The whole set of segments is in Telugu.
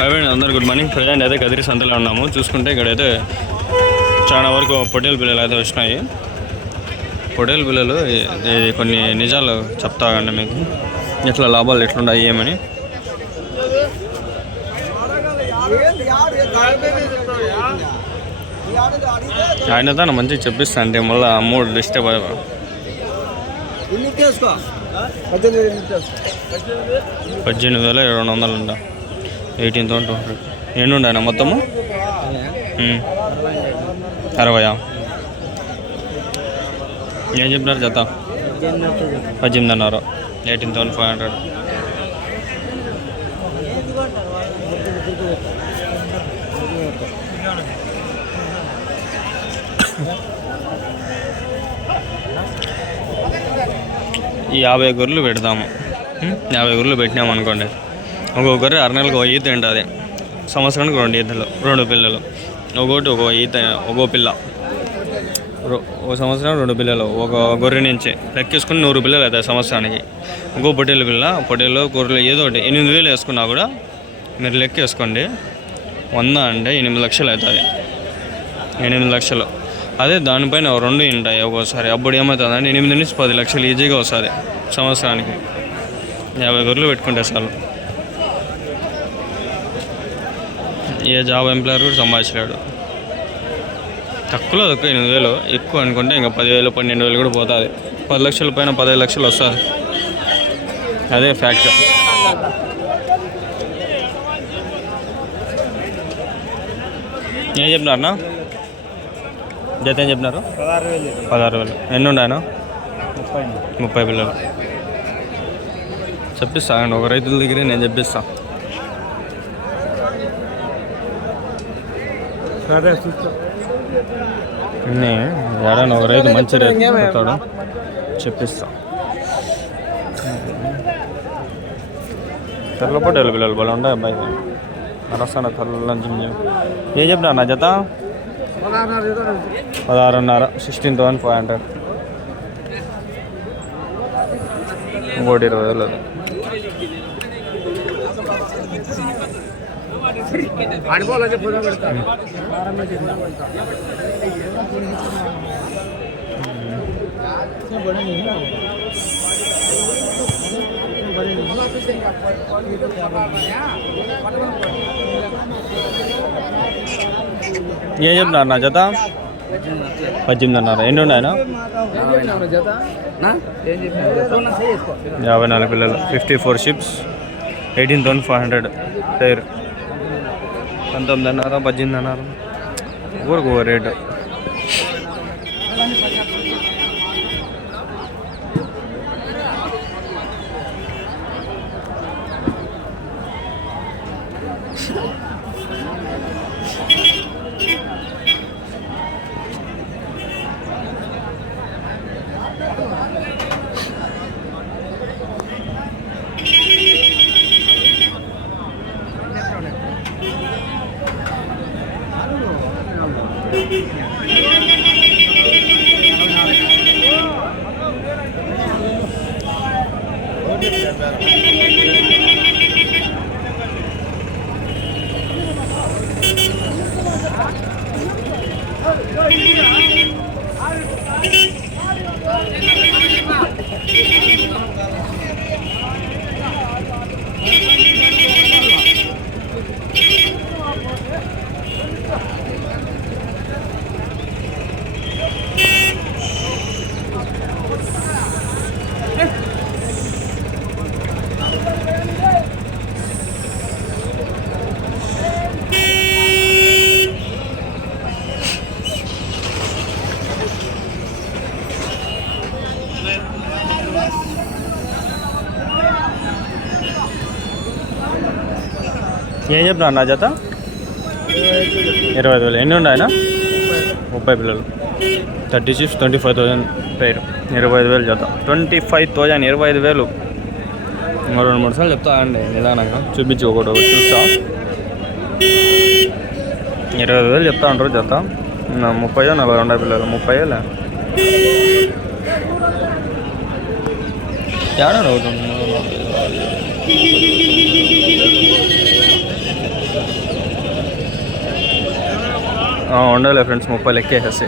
అందరూ గుడ్ మార్నింగ్. ప్రజెంట్ అయితే కదిరి సంతలో ఉన్నాము. చూసుకుంటే ఇక్కడైతే చాలా వరకు పొట్టేల పిల్లలు అయితే వచ్చినాయి. పొట్టేల పిల్లలు కొన్ని నిజాలు చెప్తానండి మీకు, ఎట్లా లాభాలు ఎట్లున్నాయి ఏమని. ఆయన తను మంచిగా చెప్పిస్తా అంటే మళ్ళీ మూడు డిస్టర్బ్ అయ్యా. 18,200 అంట. 18,200 ఎన్ని ఉండాయన మొత్తము? 60. ఏం చెప్పినారు జత? 18,500. 18,500. ఈ 50 గొర్రెలు పెడతాము. 50 గొర్రెలు పెట్టినాము అనుకోండి, ఒక్కొక్క గొర్రె 6 నెలలకు 1 ఈత ఉంటుంది. సంవత్సరానికి 2 ఈతలు, 2 పిల్లలు. ఒకటి ఒక ఈత, ఒక్కో పిల్ల. ఒక సంవత్సరం 2 పిల్లలు. ఒక గొర్రె నుంచి లెక్కేసుకుని 100 పిల్లలు అవుతాయి సంవత్సరానికి. ఒక్కో పొట్టేలు పిల్ల, పొట్టేలు గొర్రెలు ఏదో ఒకటి 8,000 వేసుకున్నా కూడా మీరు లెక్కేసుకోండి. 100 అంటే 8 లక్షలు అవుతుంది. 8 లక్షలు. అదే దానిపైన 2 ఉంటాయి ఒక్కోసారి. అప్పుడు ఏమవుతుందంటే 8 నుంచి 10 లక్షలు ఈజీగా వస్తుంది సంవత్సరానికి. 50 గొర్రెలు పెట్టుకుంటే చాలు. ఏ జాబ్ ఎంప్లాయర్ కూడా సంపాదించలేడు. తక్కువలో తక్కువ 8,000, ఎక్కువ అనుకుంటే ఇంకా 10,000, 12,000 కూడా పోతుంది. 10 లక్షల పైన 15 లక్షలు వస్తుంది. అదే ఫ్యాక్ట్. ఏం చెప్పినారన్నా? జత ఏం చెప్పినారు? 16,000. ఎన్ని ఉన్నాయన? 30 పిల్లలు. చెప్పిస్తా అండి, ఒక రైతుల దగ్గరే నేను చెప్పిస్తా. ఏడైనా ఒక రైతు మంచి రైతు పెడతాడు, చెప్పిస్తా. తెల్లపొట్టేలు పిల్లలు బలం ఉంటాయి అబ్బాయి. అరస్తాను తెల్లని. ఏం చెప్పినా నా జత? 16,500. 16,500. ఇంకోటి 20,000. ఏం చెప్తున్నారు నా జత? 18,500. ఎన్ని ఉన్నాయన? 54 పిల్లలు. 54 షిప్స్. 18,500 టైర్. 19,500, 18,500. ఊరికి ఓ రేటు. ఏం చెప్పినా నా జత? 25,000. ఎన్ని ఉన్నాయన? 30 పిల్లలు. 36, 25,000 పేరు. 25,000 జత. 25,000, 25,000. ఇంకో 2-3 సార్లు చెప్తా అండి నిదానంగా. చూపించి ఒకటి చూస్తా. 25,000 చెప్తా ఉంటారు జత. 30, 40 ఉండే పిల్లలు. 30,000 ఏడా అవుతుంది. ఉండాలి ఫ్రెండ్స్, 30 లెక్కేసేసి.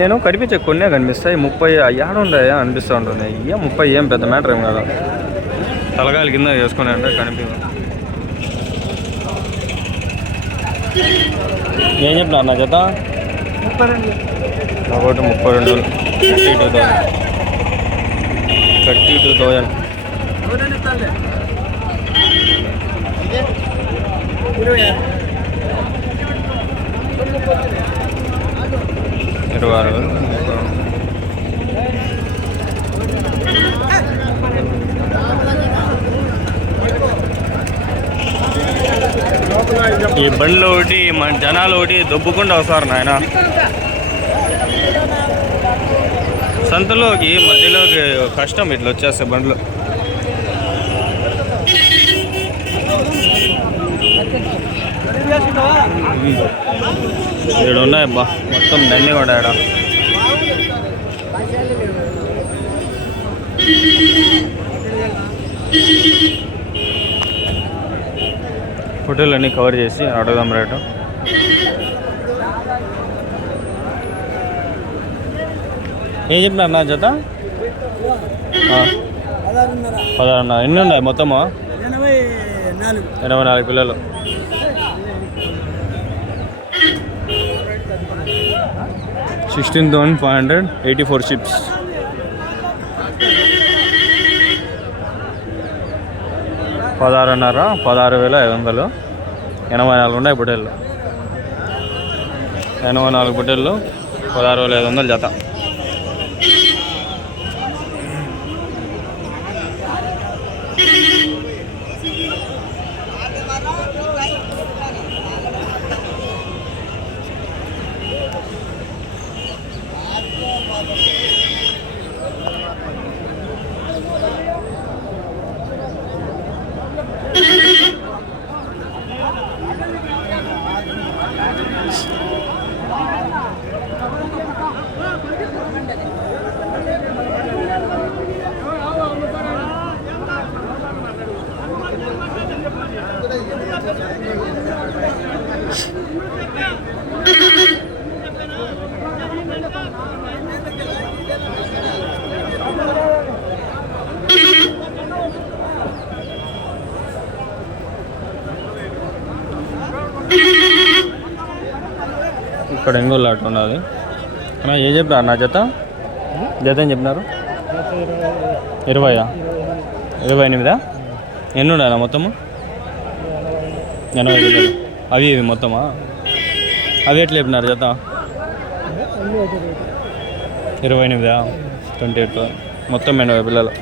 నేను కనిపించే కొన్నే కనిపిస్తాయి, 30 ఏడుండాయా అనిపిస్తూ ఉంటుంది. 30 ఏం పెద్ద మ్యాటర్ ఏం కదా, తలకాయలు కింద వేసుకుని అంటే కనిపి. ఏం చెప్పినారు నా జత? 32. 32,000. ఈ బండ్లు ఒకటి మన జనాలు ఒకటి దొబ్బుకుండా వస్తారు నాయన. సంతలోకి మధ్యలోకి కష్టం, ఇట్లా వచ్చేస్తాయి బండ్లు. ఇక్కడ ఉన్నాయబ్బా మొత్తం దండి కూడా ఆడ. ఫోటోలు అన్నీ కవర్ చేసి అడుగుదాం రేటు. ఏం చెప్పినారు నా జత? 16. ఎన్ని ఉన్నాయి మొత్తము? 84 పిల్లలు. $16,584 chips. 16.5, 16,500. 84 ఉన్నాయి పొట్టేళ్ళు. 84 పొట్టేళ్ళు, 16,500 జత. ఇక్కడ ఇంగోళ్ళు అటు ఉన్నది. ఏం చెప్పినారు నా జత? జత ఏం చెప్పినారు? 20. 28. ఎన్ని ఉన్నాయా మొత్తము? 80 కిలోలు. అవి ఇవి మొత్తమా? అవి ఎట్లా చెప్పినారు జత? 28. 28. మొత్తం 80 పిల్లలు.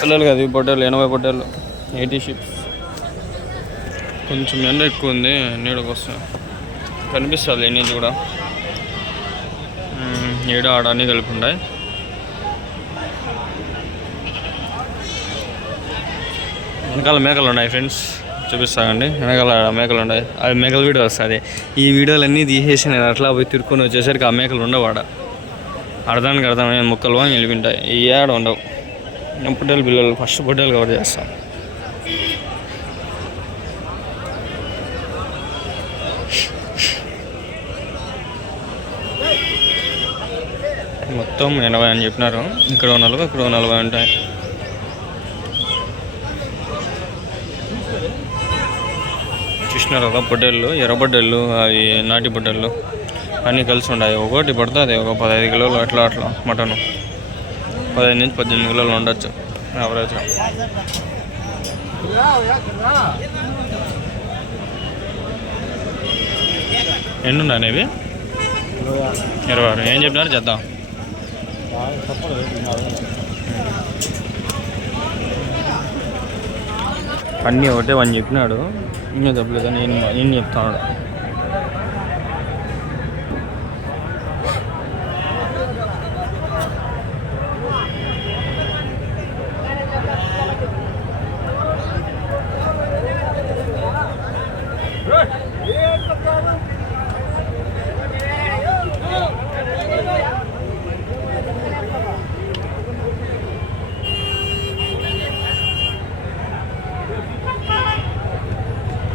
పిల్లలు కదా ఇవి పొట్టేళ్ళు, 80 పొట్టేళ్ళు, 80 షిప్స్. కొంచెం ఎండ ఎక్కువ ఉంది, నీడకు వస్తుంది కనిపిస్తుంది ఎన్ని కూడా. ఏడ ఆడ అన్నీ కలిపి ఉన్నాయి. వెనకాల మేకలు ఉన్నాయి ఫ్రెండ్స్, చూపిస్తానండి. వెనకాల మేకలు ఉన్నాయి, అవి మేకల వీడియో వస్తుంది. ఈ వీడియోలన్నీ తీసేసి నేను అట్లా పోయి తిరుక్కొని వచ్చేసరికి ఆ మేకలు ఉండవాడ. అర్థానికి అర్థమైన ముక్కలు అని నిలిపింటాయి, ఈ ఏడ ఉండవు. పొట్టేలు పిల్లలు ఫస్ట్ పొట్టేలు కవర్ చేస్తాం. మొత్తం 80 అని చెప్పినారు. ఇక్కడ 40, ఇక్కడ 40 ఉంటాయి. చూసినారు ఒక పొట్టేళ్ళు, ఎర్ర పొట్టేళ్ళు, అవి నాటి పొట్టేళ్ళు అన్నీ కలిసి ఉన్నాయి. ఒకటి పడుతుంది ఒక 15 కిలోలు అట్లా అట్లా. మటను 15 నుంచి 18 కిలోలు ఉండొచ్చు యావరేజ్గా. ఎన్ని ఉన్నాయి ఇవి? 26. ఏం చెప్పినారు చేద్దాం? అన్నీ ఒకటే 1 చెప్పినాడు. ఇంకా చెప్పలేదు, నేను చెప్తాను.